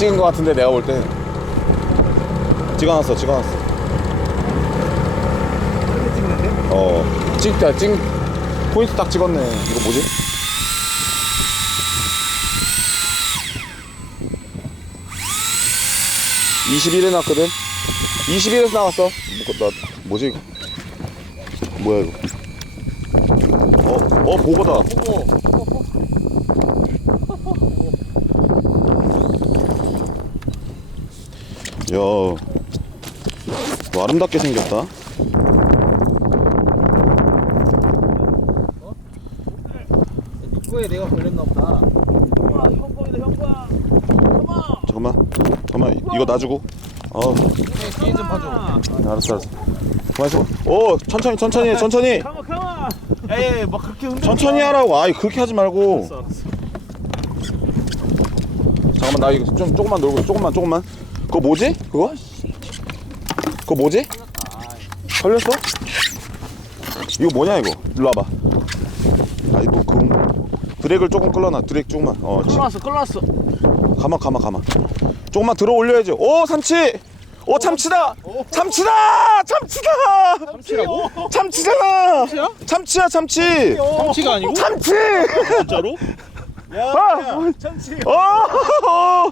찍은 거 같은데 내가 볼 때. 찍어놨어, 찍어놨어. 어, 찍다, 찍. 포인트 딱 찍었네. 이거 뭐지? (21에) 났거든 (21에서) 나왔어 뭐, 나 뭐지 이거 뭐야 이거 어, 어 보고다 야, 뭐 아름답게 생겼다. 입구에 내가 걸렸나 보다. 와, 형광이다, 형광. 잠깐만, 잠깐만, 이거 놔주고. 어, 뒤에 좀 봐줘. 알았어, 알았어. 가만 있어. 오, 천천히, 천천히, 해, 천천히. 에이, 막 그렇게 흔들어. 천천히 하라고. 아이 그렇게 하지 말고. 알았어, 알았어. 잠깐만, 나 이거 좀 조금만 놀고, 조금만, 조금만. 그거 뭐지? 그거? 그거 뭐지? 걸렸어? 이거 뭐냐 이거? 일로 와봐. 아니 또 그. 드랙을 조금 끌어놔. 드랙 조금만. 어, 지- 끌어놨어, 끌어놨어. 가만 가만 가만 조금만 들어 올려야지 오 참치 오 참치다 참치다 참치다 참치라고? 참치잖아 참치야 참치 참치가 아니고? 참치 진짜로? 야, 아, 참치. 어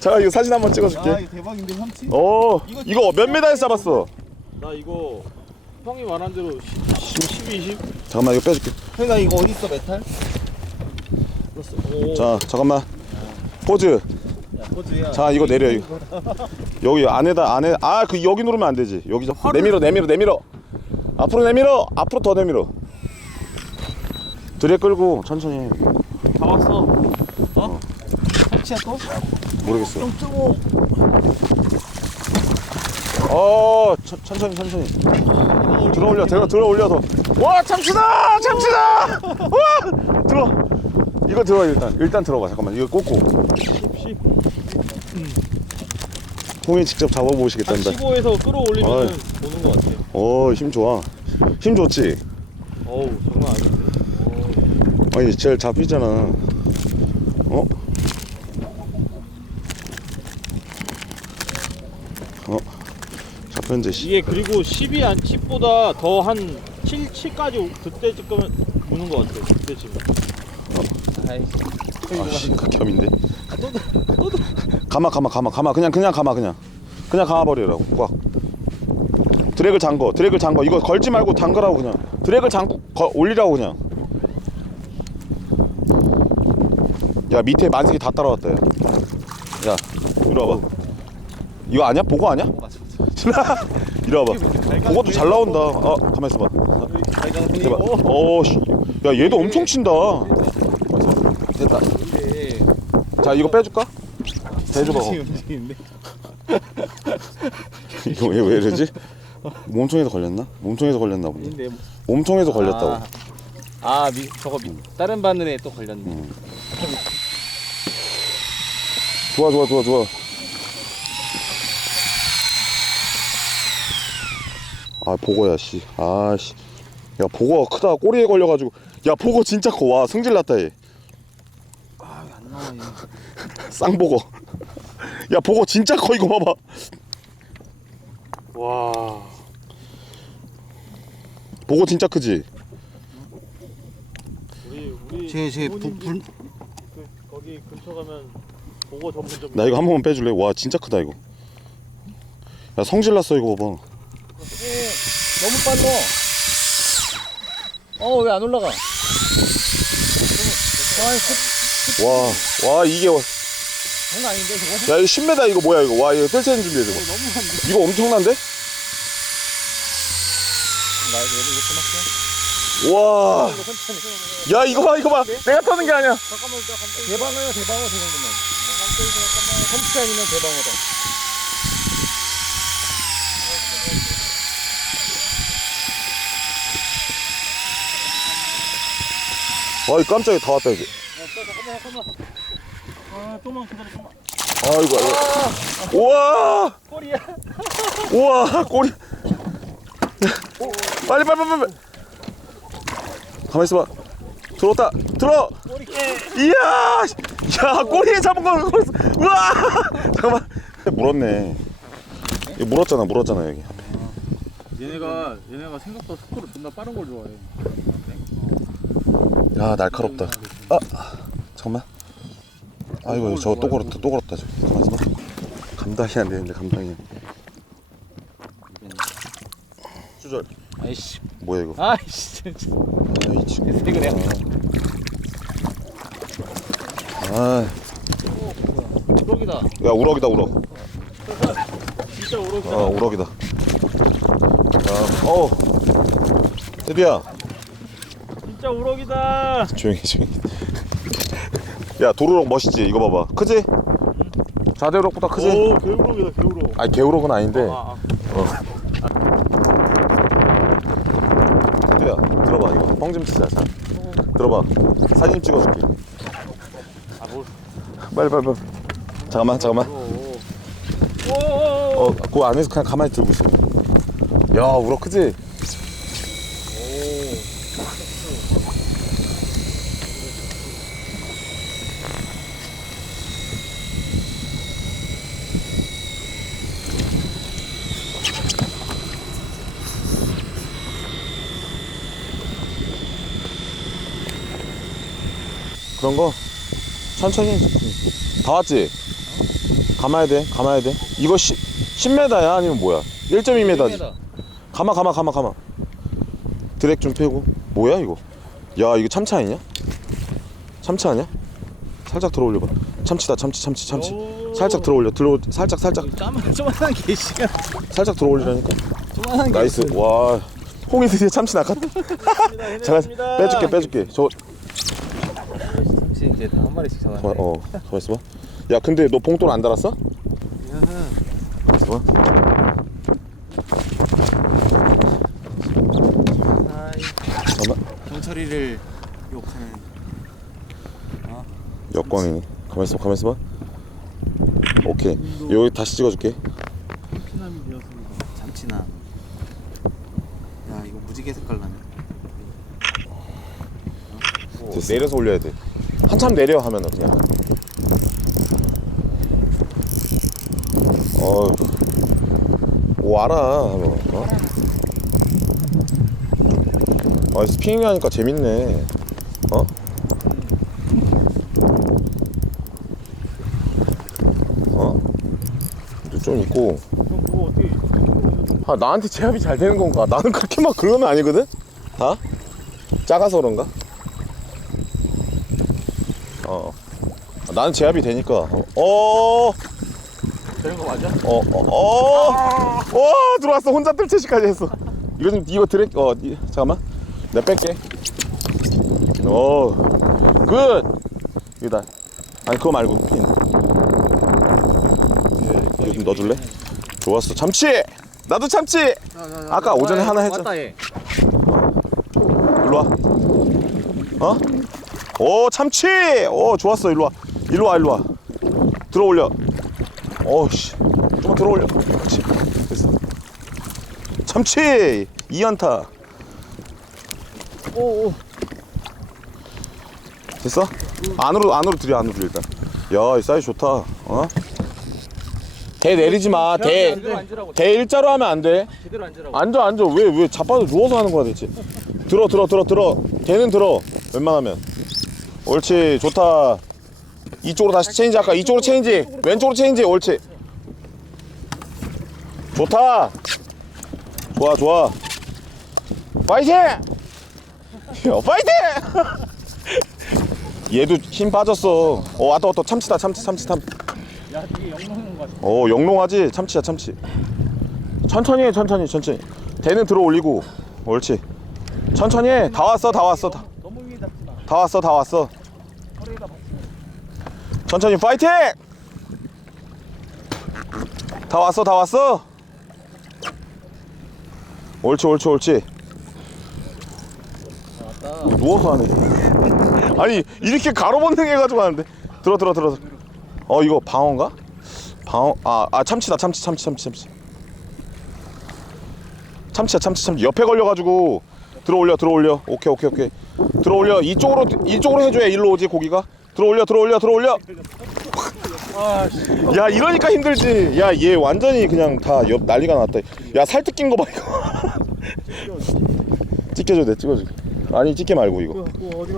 자 이거 사진 한번 찍어줄게 아, 이거 대박인데, 참치? 어 이거 몇 메다에서 잡았어 나 이거 형이 말한 대로 10, 12, 20? 잠깐만 이거 빼줄게 형아, 이거 어디 있어, 메탈? 오, 자 잠깐만 포즈 야. 자 이거 내려 이거 여기 안에다 안에 아 그 여기 누르면 안 되지 여기 좀 내밀어 내밀어 내밀어 앞으로 내밀어 앞으로 더 내밀어 드랙 끌고 천천히 해. 다 왔어. 참치야, 또? 모르겠어 좀 뜨고. 어 천, 천천히 천천히 들어 올려 들어 들어 올려 더와 참치다 참치다 와 들어 이거 들어 일단 일단 들어가 잠깐만 이거 꽂고 10, 10. 형이 직접 한 잡아보시겠다는데 15에서 끌어올리면. 보는 것 같아. 어힘 좋아 힘 좋지 어우, 장난 아닌데. 아니 제일 잡히잖아 어? 어? 잡혔는데 씨. 이게 그리고 10이 안, 10보다 더 한 7, 7까지 그때 찍으면 무는 것 같아. 그때 지금. 아이씨. 아씨 극혐인데? 가마 가마 가마 가마. 그냥 그냥 가마 그냥. 그냥 가마버리라고 꽉. 드랙을 잠궈 드랙을 잠궈. 이거 걸지 말고 담그라고 그냥. 드랙을 잠고 거, 올리라고 그냥. 야 밑에 만색이 다 따라왔다 야, 야 이리 와봐. 이거 아니야? 보고 아니야? 이리 와봐 보고도 잘 나온다 아 가만 있어봐 대박 어씨 야 얘도 엄청 친다 됐다 자 이거 빼줄까? 어. 움직이는데. 이거 왜, 왜 이러지? 몸통에서 걸렸나? 몸통에서 걸렸나 보네 근데 몸통에서 걸렸다고 아, 아 미, 저거 미, 다른 바늘에 또 걸렸네. 음. 좋아 좋아 좋아 좋아 아 보고야 씨 아씨 야 보고가 크다 꼬리에 걸려가지고 야 보고 진짜 커와 승질 났다 얘안 나와. 얘. 쌍보고 야 보고 진짜 커 이거 봐봐 와. 보고 진짜 크지 우리, 우리. 제, 제, 부, 부모님들 불, 그, 거기 근처 가면 보고 전문점. 나 이거 한 번만 빼줄래? 와 진짜 크다 이거 야 성질 났어 이거 봐봐 너무 빨라. 어, 왜 안 올라가? 와, 와 이게 와- 장난 아닌데, 저거? 야 이거 10m 이거 뭐야 이거 와 이거 뜰채는 준비해 저거 이거 엄청난데? 나. 와, 야 이거 봐 이거 봐 내가 떠는 게 아니야 잠깐만, 나. 대방어야, 대방어, 저 정도면. 참치 아니면 대방어다. 아이 깜짝이야. 다 왔다 잠깐만. 아. 아이고 아이고. 우와! 꼬리야. 우와 꼬리. 빨리 빨리 빨리 빨리. 가만 있어봐. 들어왔다. 들어! 이야! 야 꼬리에 잡은 거 우와! 잠깐만. 물었네. 이거 물었잖아 물었잖아 여기 얘네가 얘네가 생각보다 속도를 존나 빠른 걸 좋아해. 야 날카롭다 아 잠깐만 아이고 저거 또 걸었다 또 걸었다 저기 가만 있어봐 감당이 안 되는데 감당이 수절 아이씨. 뭐야 이거 아이씨. 진짜. 아이 친구 그래요? 아야 우럭이다. 우럭이다 우럭 진짜 우럭이다. 어 우럭이다 야어 드디어 진짜 우럭이다. 조용히 해, 조용히 해. 야 도루럭 멋있지 이거 봐봐 크지? 자대우럭보다 크지? 오 개우럭이다 개우럭. 아니 개우럭은 아닌데 아, 아. 드디어 들어봐 이거 뻥좀 치자 자 들어봐 사진 찍어줄게 아 뭘? 빨리 빨리 빨리 잠깐만 잠깐만 오. 오. 어 그 안에서 그냥 가만히 들고 있어 야 우럭 크지? 그런 거 천천히. 해. 다 왔지? 감아야 돼 감아야 돼. 이거 10, 10m야? 아니면 뭐야? 1.2m지 가마 가마 가마 가마 드랙 좀 빼고. 뭐야 이거? 야 이거 참치 아니냐? 참치 아니야? 살짝 들어 올려봐. 참치다 참치 참치 참치. 오. 살짝 들어 올려. 들어 살짝 살짝. 짬 조만한 게 시간. 살짝 들어 올리라니까. 조만한 게. 나이스. 와. 홍이 드디어 참치 낚았다. 잠깐 빼줄게 빼줄게. 저 참치 이제 다 한 마리씩 잡았네. 가만, 어 가만 있어봐 야 근데 너 봉돈 안 달았어? 있어봐 아이, 잠깐만 경철이를 욕하는 역광이네 가만 있어 가만 있어봐 오케이 여기 다시 찍어줄게 피남이 되었습니다. 참치나. 야 이거 무지개 색깔 나네. 됐어. 내려서 올려야 돼 한참 내려 하면은 그냥 오 알아 하면 어? 아 스피닝 하니까 재밌네 어? 어? 좀 있고 뭐? 아 나한테 제압이 잘 되는 건가? 나는 그렇게 막 그런 건 아니거든? 다? 작아서 그런가? 어 나는 제압이 되니까 어, 어 되는 거 맞아? 어, 어, 어, 어, 들어왔어. 혼자 뜰채시까지 했어. 이거 좀, 이거 드랙, 어, 이, 잠깐만. 내가 뺄게. 어, 굿! 이거다. 아니, 그거 말고, 핀. 이거 좀 넣어줄래? 좋았어. 참치! 나도 참치! 아까 오전에 하나 했잖아. 일로 와. 어? 오, 참치! 오, 좋았어. 일로 와. 일로 와, 일로 와. 들어 올려. 어우씨. 좀 들어 올려. 그렇지. 됐어. 참치! 2연타. 오 오. 됐어? 안으로, 안으로 들여, 안으로 일단. 야, 이 사이즈 좋다. 어? 대 내리지 마. 대. 대 일자로 하면 안 돼. 제대로 앉으라고. 앉아, 앉아. 왜, 왜 자빠져 누워서 하는 거야, 대체. 들어, 들어, 들어, 들어. 대는 들어. 웬만하면. 옳지, 좋다. 이쪽으로 다시 체인지 할까? 이쪽으로 체인지. 왼쪽으로 체인지. 옳지. 좋다. 좋아, 좋아. 파이팅! 야, 파이팅! 얘도 힘 빠졌어. 어, 왔다, 왔다. 참치다, 참치, 참치, 참치. 어 영롱하지 참치야 참치 천천히 해 천천히 천천히 대는 들어 올리고 옳지 천천히 해다 왔어 다 왔어 다. 다 왔어 다 왔어. 천천히 파이팅! 다 왔어 다 왔어. 옳지 옳지 옳지. 누워서 하네. 아니 이렇게 가로본능 해가지고 하는데. 들어 들어 들어 어. 이거 방어인가? 방어 아, 아 참치다 참치 참치 참치 참치. 참치야 참치 참치. 옆에 걸려가지고 들어 올려 들어 올려. 오케이 오케이 오케이. 들어 올려. 이쪽으로 이쪽으로 해줘야 일로 오지 고기가. 들어 올려 들어 올려 들어 올려. 아씨 야 이러니까 힘들지. 야 얘 완전히 그냥 다 옆 난리가 났다. 야 살뜯 낀거봐 이거. 찍혀줘 내 찍어줄게 아니 찍게 말고 이거